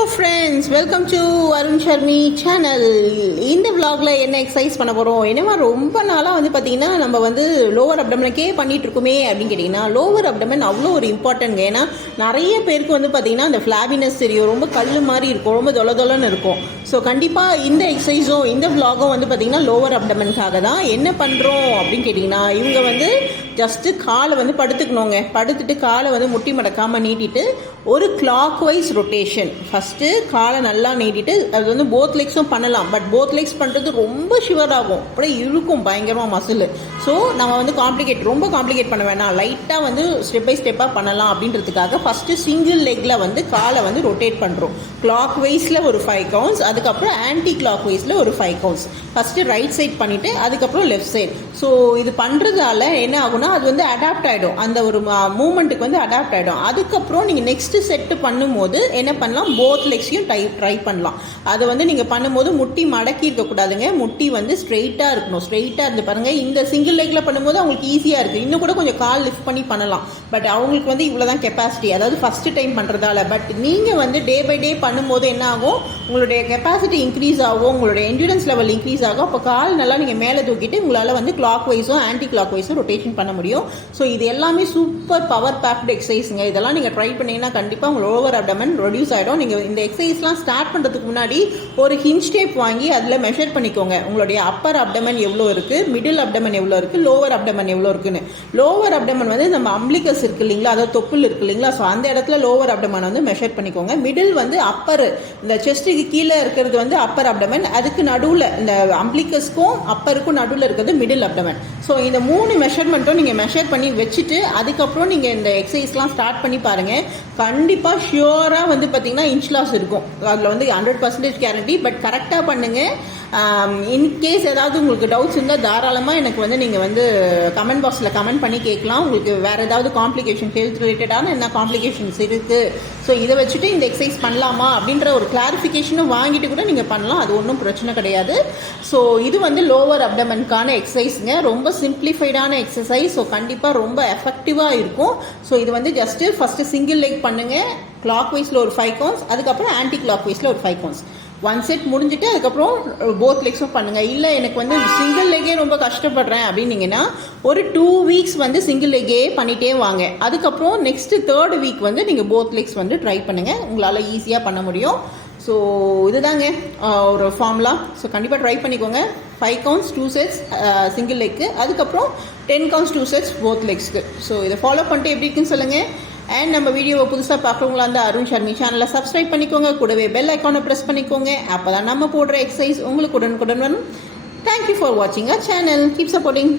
Hello friends, welcome to Arun Sharmi channel. இந்த vlogல என்ன எக்ஸசைஸ் பண்ண போறோம்? என்னமா ரொம்ப நாளா பாத்தீங்கன்னா நம்ம லோவர் அப்டமனுக்கே பண்ணிட்டு இருக்குமே அப்படின்னு கேட்டீங்கன்னா லோவர் அப்டமன் அவ்வளோ ஒரு இம்பார்ட்டன்ட். ஏன்னா நிறைய பேருக்கு பாத்தீங்கன்னா அந்த ஃபிளாபினஸ் தெரியும், ரொம்ப கல்லு மாதிரி இருக்கும், ரொம்ப தொலைன்னு இருக்கும். ஸோ கண்டிப்பாக இந்த எக்ஸசைஸும் இந்த vlogகும் பாத்தீங்கன்னா லோவர் அப்டமனுக்காக தான். என்ன பண்ணுறோம் அப்படின்னு கேட்டிங்கன்னா இவங்க ஜஸ்ட்டு காலை படுத்துக்கணுங்க. படுத்துட்டு காலை முட்டி மடக்காமல் நீட்டிட்டு ஒரு கிளாக் வைஸ் ரொட்டேஷன். ஃபஸ்ட்டு காலை நல்லா நீட்டிட்டு அது போத் லெக்ஸும் பண்ணலாம். பட் போத் லெக்ஸ் பண்ணுறது ரொம்ப ஷிவர் ஆகும், அப்படியே இழுக்கும் பயங்கரமாக மசில். ஸோ நம்ம ரொம்ப காம்ப்ளிகேட் பண்ண வேணாம், லைட்டாக ஸ்டெப் பை ஸ்டெப்பாக பண்ணலாம் அப்படின்றதுக்காக ஃபஸ்ட்டு சிங்கிள் லெக்கில் காலை ரொட்டேட் பண்ணுறோம். கிளாக் வைஸில் ஒரு 5 கவுண்ட்ஸ், அதுக்கப்புறம் ஆன்டி கிளாக் வைஸில் ஒரு 5 கவுண்ட்ஸ். ஃபஸ்ட்டு ரைட் சைட் பண்ணிவிட்டு அதுக்கப்புறம் லெஃப்ட் சைட். ஸோ இது பண்ணுறதால என்ன ஆகும்னா அது அடாப்ட் ஆகிடும், அந்த ஒரு மூமெண்ட்டுக்கு அடாப்ட் ஆகிடும். அதுக்கப்புறம் நீங்கள் நெக்ஸ்ட் செட்டு பண்ணும்போது என்ன பண்ணலாம், போத் லெக்ஸையும் ட்ரை பண்ணலாம். அதை நீங்கள் பண்ணும்போது முட்டி மடக்கி இருக்கக்கூடாதுங்க, முட்டி ஸ்ட்ரெயிட்டாக இருக்கணும். ஸ்ட்ரெயிட்டாக இருந்து பாருங்கள். இந்த சிங்கிள் லெக்கில் பண்ணும்போது அவங்களுக்கு ஈஸியாக இருக்குது, இன்னும் கூட கொஞ்சம் கால் லிஃப்ட் பண்ணி பண்ணலாம். பட் அவங்களுக்கு இவ்வளோ தான் கெப்பாசிட்டி, அதாவது ஃபஸ்ட்டு டைம் பண்ணுறதால. பட் நீங்கள் டே பை டே பண்ணும்போது என்ன ஆகும், உங்களுடைய கெப்பாசிட்டி இன்க்ரீஸ் ஆகும், உங்களுடைய என்ட்யூரன்ஸ் லெவல் இன்க்ரீஸ் ஆகும். அப்போ கால் நல்லா நீங்கள் மேலே தூக்கிட்டு உங்களால் கிளாக் வைஸும் ஆன்டி கிளாக் வைஸும் ரொட்டேஷன் பண்ண முடியும். ஸோ இது எல்லாமே சூப்பர் பவர் பேக்டு எக்ஸசைஸுங்க. இதெல்லாம் நீங்கள் ட்ரை பண்ணிங்கன்னா கண்டிப்பாக உங்கள் லோவர் அப்டமன் ரெடியூஸ் ஆகிடும். நீங்கள் இந்த எக்ஸசைஸ்லாம் ஸ்டார்ட் பண்ணுறதுக்கு முன்னாடி ஒரு ஹிஞ்ச் டேப் வாங்கி அதில் மெஷர் பண்ணிக்கோங்க. உங்களுடைய அப்பர் அப்டமன் எவ்வளோ இருக்குது, மிடில் அப்டமன் எவ்வளோ இருக்குது, லோவர் அப்டமன் எவ்வளோ இருக்குன்னு. லோவர் அப்டமன் நம்ம அம்பிளிகஸ் இருக்குது இல்லைங்களா, அதாவது தொப்புள் இருக்குது இல்லைங்களா, ஸோ அந்த இடத்துல லோவர் அப்டமன் மெஷர் பண்ணிக்கோங்க. மிடில் அப்பர், இந்த செஸ்ட்டுக்கு கீழே இருக்கிறது அப்பர் அப்டமன், அதுக்கு நடுவில் இந்த அம்பிளிகஸ்க்கும் அப்பருக்கும் நடுவில் இருக்கிறது மிடில் அப்டமன். ஸோ இந்த 3 மெஷர்மெண்ட்டும் நீங்கள் மெஷர் பண்ணி வச்சுட்டு அதுக்கப்புறம் நீங்கள் இந்த எக்ஸசைஸ்லாம் ஸ்டார்ட் பண்ணி பாருங்கள். கண்டிப்பாக ஷியோராக பார்த்தீங்கன்னா இன்ச் லாஸ் இருக்கும். அதில் 100% கேரண்டி. பட் கரெக்டாக பண்ணுங்கள். இன்கேஸ் ஏதாவது உங்களுக்கு டவுட்ஸ் இருந்தால் தாராளமாக எனக்கு நீங்கள் கமெண்ட் பாக்ஸில் கமெண்ட் பண்ணி கேட்கலாம். உங்களுக்கு வேறு ஏதாவது காம்ப்ளிகேஷன், ஹெல்த் ரிலேட்டடான என்ன காம்ப்ளிகேஷன்ஸ் இருக்குது, ஸோ இதை வச்சுட்டு இந்த எக்ஸசைஸ் பண்ணலாமா அப்படின்ற ஒரு கிளாரிஃபிகேஷனும் வாங்கிட்டு கூட நீங்கள் பண்ணலாம், அது ஒன்றும் பிரச்சனை கிடையாது. ஸோ இது லோவர் அப்டமனுக்கான எக்ஸசைஸுங்க, ரொம்ப சிம்பிளிஃபைடான எக்ஸசைஸ். ஸோ கண்டிப்பாக ரொம்ப எஃபெக்டிவாக இருக்கும். ஸோ இது ஜஸ்ட்டு ஃபஸ்ட்டு சிங்கிள் லெக் பண்ணுங்கள், கிளாக் வைஸில் ஒரு 5 கவுண்ட்ஸ், அதுக்கப்புறம் ஆன்டி கிளாக் வைஸில் ஒரு 5 கவுண்ட்ஸ். 1 செட் முடிஞ்சுட்டு அதுக்கப்புறம் போத் லெக்ஸும் பண்ணுங்கள். இல்லை எனக்கு சிங்கிள் லெக்கே ரொம்ப கஷ்டப்படுறேன் அப்படின்னீங்கன்னா ஒரு 2 வீக்ஸ் சிங்கிள் லெக்கே பண்ணிகிட்டே வாங்க. அதுக்கப்புறம் நெக்ஸ்ட்டு 3rd வீக் நீங்கள் போத் லெக்ஸ் ட்ரை பண்ணுங்கள், உங்களால் ஈஸியாக பண்ண முடியும். ஸோ இதுதாங்க ஒரு ஃபார்முலா. ஸோ கண்டிப்பாக ட்ரை பண்ணிக்கோங்க. 5 கவுண்ட்ஸ் 2 செட்ஸ் சிங்கிள் லெக்கு, அதுக்கப்புறம் 10 கவுண்ட்ஸ் 2 செட்ஸ் போத் லெக்ஸ்க்கு. ஸோ இதை ஃபாலோ பண்ணிட்டு எப்படி இருக்குன்னு சொல்லுங்கள். அண்ட் நம்ம வீடியோவை புதுசாக பார்க்குறவங்களா இருந்தால் அருண் ஷர்மி சேனலை சப்ஸ்கிரைப் பண்ணிக்கோங்க, கூடவே பெல் ஐக்கானை ப்ரெஸ் பண்ணிக்கோங்க. அப்போ தான் நம்ம போடுற எக்ஸசைஸ் உங்களுக்கு உடனுக்குடன் வரும். தேங்க்யூ ஃபார் வாட்சிங் அவர் சேனல். Keep supporting.